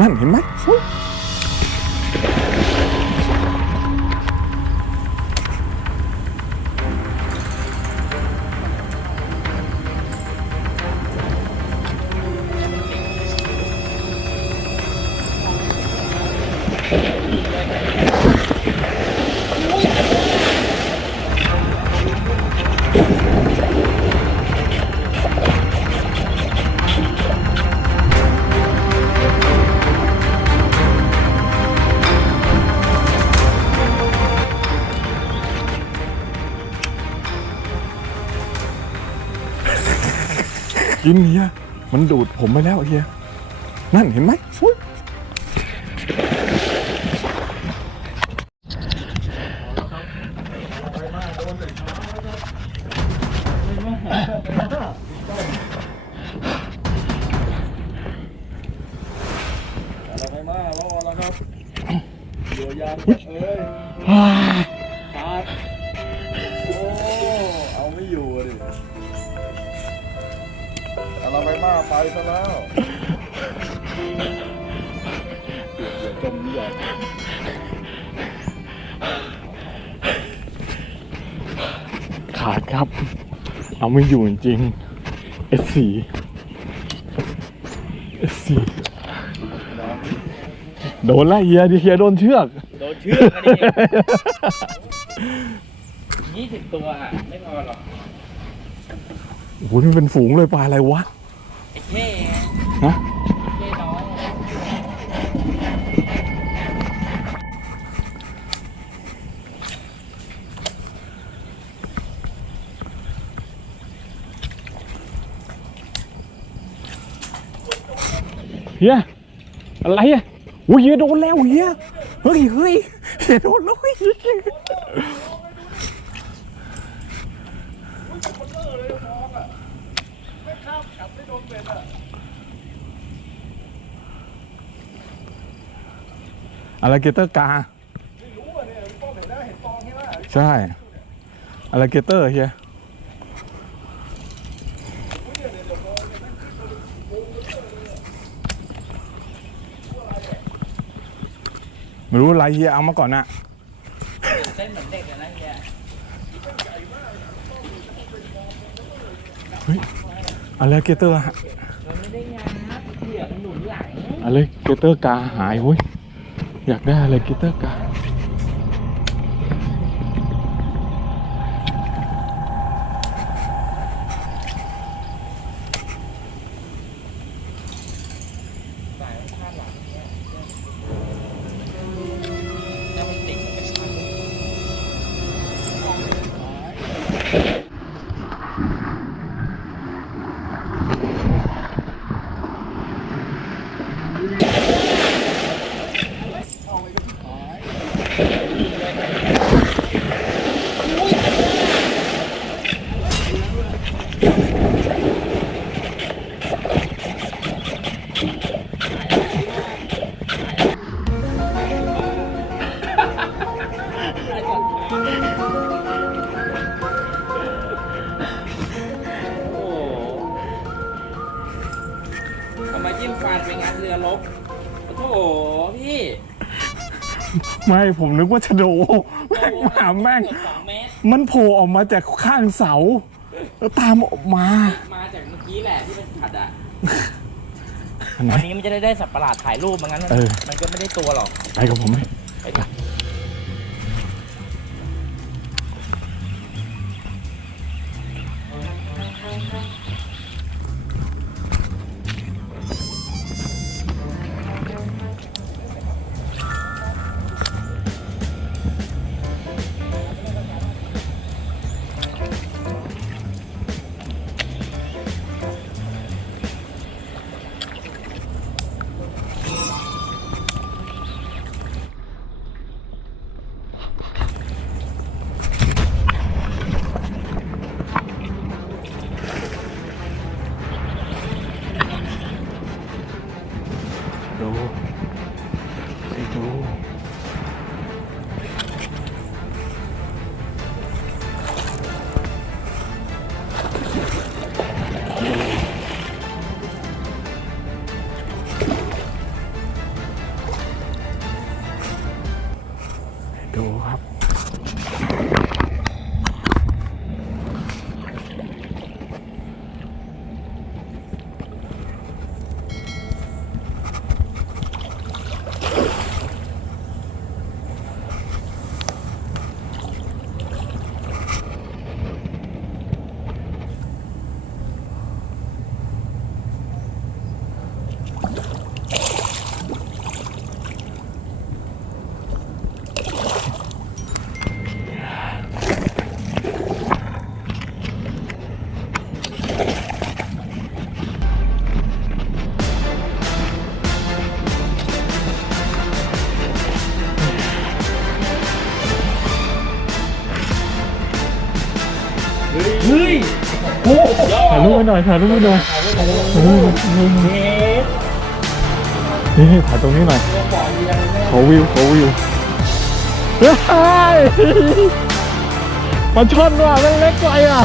นั่นเห็นไหม กินเฮียมันดูดผมไปแล้วเฮียนั่นเห็นไหม ขาดครับ เอาไม่อยู่จริงๆ S4 S4 โดนไล่เฮียดิเฮียโดนเชือก โดนเชือกกันดิยี่สิบตัวอะ ไม่พอหรอกโอ้โหมันเป็นฝูงเลยปลาอะไรวะไอ้เท่ไงฮะ เท่น้อย เฮียอะไรอะโอ้ยเฮียโดนแล้วเฮียเฮ้ยเฮ้ยเฮียโดนแล้วเฮ้ยอะไรเกเตอร์กาใช่อะไรเกเตอร์เฮีย ไม่รู้อะไรเฮียเอามาก่อนนะเส้นเหมือนเด็กเลยนะเฮียอะไรเกเตอร์ฮะมันไม่ได้งับเหี้ยมันหนุนหลังอะไรเกเตอร์กาหายเว้ยอยากได้อะไรเกเตอร์กา ทำไมจิ้มฟันไปงัดเรือลบโอ้โหพี่ ไม่ผมนึกว่าชะโดแม่งหมาแม่งเกือบสองเมตรมันโผล่ออกมาจากข้างเสา แล้วตามออกมามาจากเมื่อกี้แหละที่เป็นขัดอะอันไหน วันนี้มันจะได้ได้สัตว์ประหลาดถ่ายรูปมันงั้นมันเออ มันก็ไม่ได้ตัวหรอกไปกับผมไหม ดูครับ รูปไปหน่อยถ่ายรูปไปหน่อยถ่าหน่อยนี่ถ่ายตรงนี้หน่อยขอวิวขอวิวเฮ้ยปลาช่อนว่ะมันเล็กไปอะ